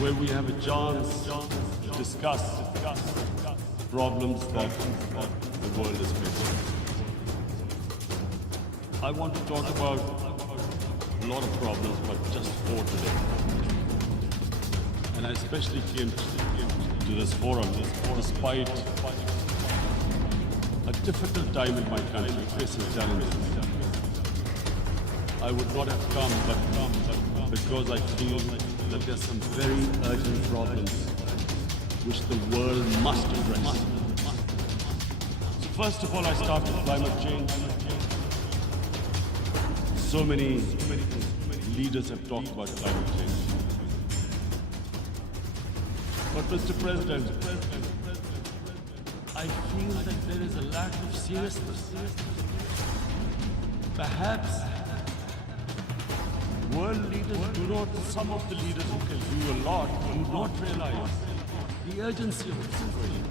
where we have a chance to discuss problems that the world is facing. I want to talk about a lot of problems, but just four today. And I especially came to this forum despite a difficult time in my country, facing challenges. I would not have come, but because I feel that there's some very urgent problems which the world must address. So first of all, I start with climate change. So many leaders have talked about climate change. But Mr. President, I feel that there is a lack of seriousness. Perhaps world leaders do not, some of the leaders who can do a lot, do not realize the urgency of the situation.